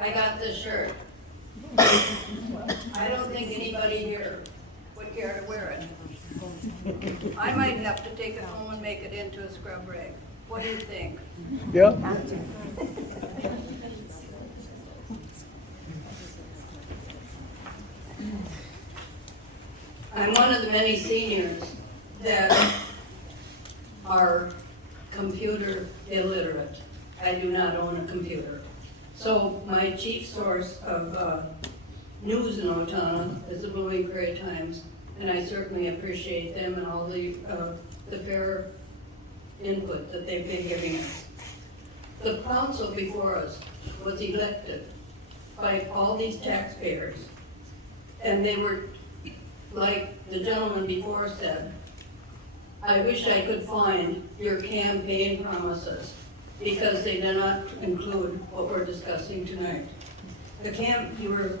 I got this shirt. I don't think anybody here would care to wear it. I might have to take it home and make it into a scrub rag. What do you think? Yeah. I'm one of the many seniors that are computer illiterate. I do not own a computer. So my chief source of news in Otana is the Blooming Prairie Times, and I certainly appreciate them and all the fair input that they've been giving us. The council before us was elected by all these taxpayers, and they were, like the gentleman before said, I wish I could find your campaign promises, because they did not include what we're discussing tonight. You were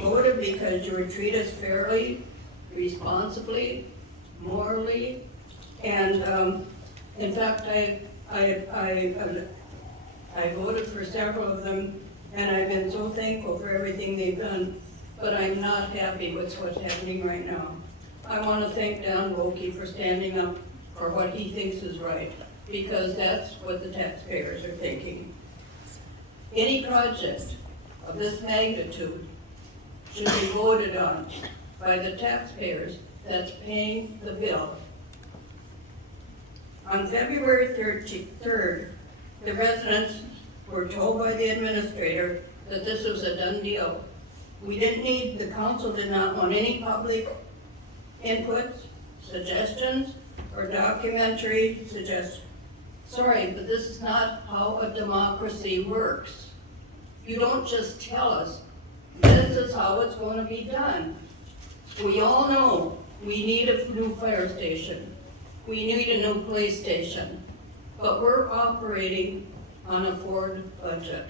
voted because you were treated fairly, responsibly, morally, and in fact, I voted for several of them, and I've been so thankful for everything they've done, but I'm not happy with what's happening right now. I want to thank Don Wilkie for standing up for what he thinks is right, because that's what the taxpayers are thinking. Any project of this magnitude should be voted on by the taxpayers that's paying the bill. On February 3rd, the residents were told by the administrator that this was a done deal. The council did not want any public inputs, suggestions, or documentary suggestions. Sorry, but this is not how a democracy works. You don't just tell us, this is how it's going to be done. We all know we need a new fire station. We need a new police station. But we're operating on a Ford budget,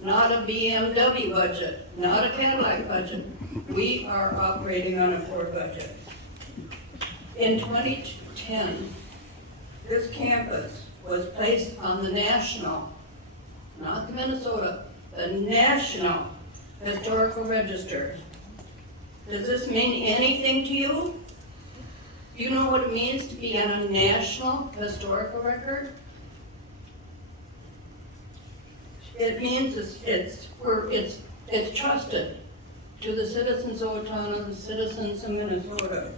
not a BMW budget, not a Cadillac budget. We are operating on a Ford budget. In 2010, this campus was placed on the national, not the Minnesota, the national historical register. Does this mean anything to you? Do you know what it means to be on a national historical record? It means it's trusted to the citizens of Otana, the citizens of Minnesota,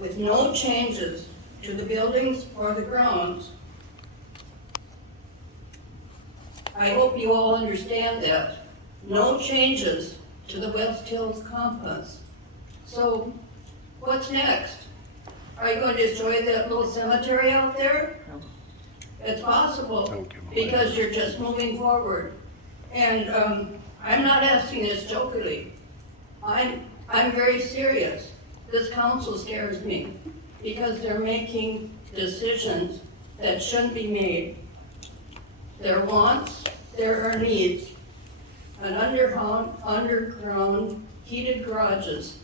with no changes to the buildings or the grounds. I hope you all understand that. No changes to the West Hills campus. So what's next? Are you going to destroy that little cemetery out there? It's possible, because you're just moving forward. And I'm not asking this jokingly. I'm very serious. This council scares me, because they're making decisions that shouldn't be made. Their wants, their needs, and underground heated garages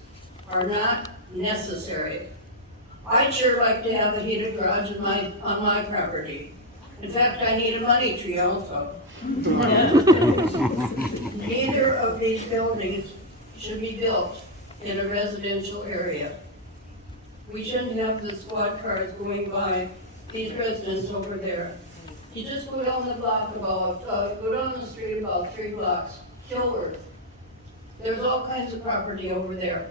are not necessary. I'd sure like to have a heated garage on my property. In fact, I need a money tree also. Neither of these buildings should be built in a residential area. We shouldn't have the squad cars going by these residents over there. You just go down the block go down the street about 3 blocks, Kilworth. There's all kinds of property over there.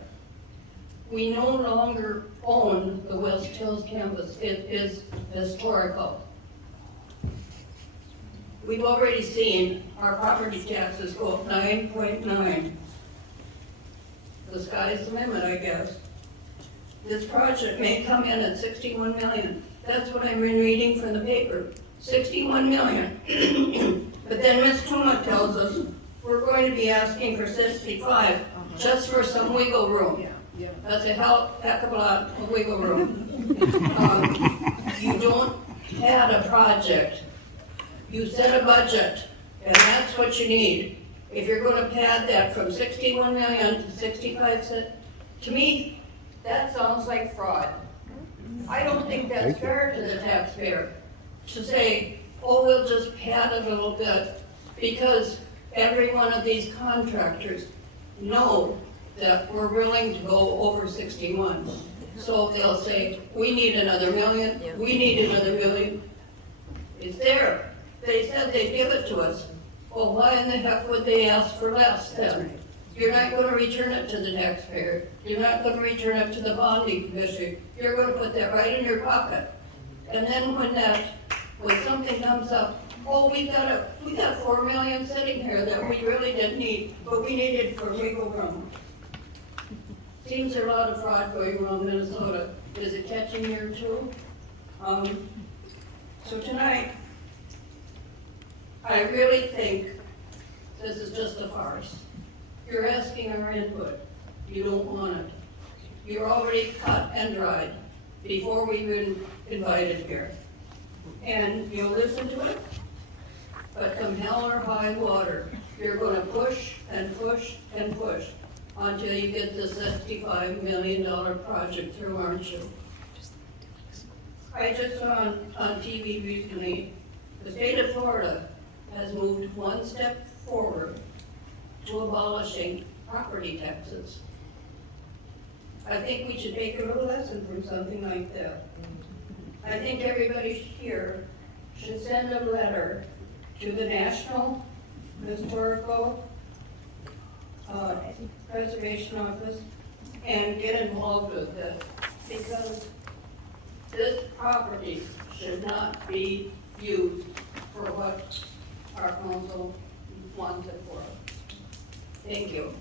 We no longer own the West Hills campus. It is historical. We've already seen our property taxes go up 9.9. The sky's the limit, I guess. This project may come in at 61 million. That's what I've been reading from the paper. 61 million. But then Ms. Tuma tells us we're going to be asking for 65 just for some wiggle room. That's a heck of a lot of wiggle room. You don't add a project. You set a budget, and that's what you need. If you're going to pad that from 61 million to 65 cents, to me, that sounds like fraud. I don't think that's fair to the taxpayer to say, oh, we'll just pad a little bit, because every one of these contractors know that we're willing to go over 61. So they'll say, we need another million, we need another million. It's there. They said they'd give it to us. Well, why in the heck would they ask for less then? You're not gonna return it to the taxpayer. You're not gonna return it to the bonding commission. You're gonna put that right in your pocket. And then when something comes up, oh, we got 4 million sitting here that we really didn't need, but we needed for wiggle room. Seems there's a lot of fraud going around Minnesota. Is it catching here too? So tonight, I really think this is just a farce. You're asking our input. You don't want it. You're already cut and dried before we even invited here. And you'll listen to it, but come hell or high water, you're gonna push and push and push until you get this $65 million project through, aren't you? I just saw on TV recently, the state of Florida has moved one step forward to abolishing property taxes. I think we should take a little lesson from something like that. I think everybody here should send a letter to the National Historical Preservation Office and get involved with this, because this property should not be used for what our council wants it for. Thank you.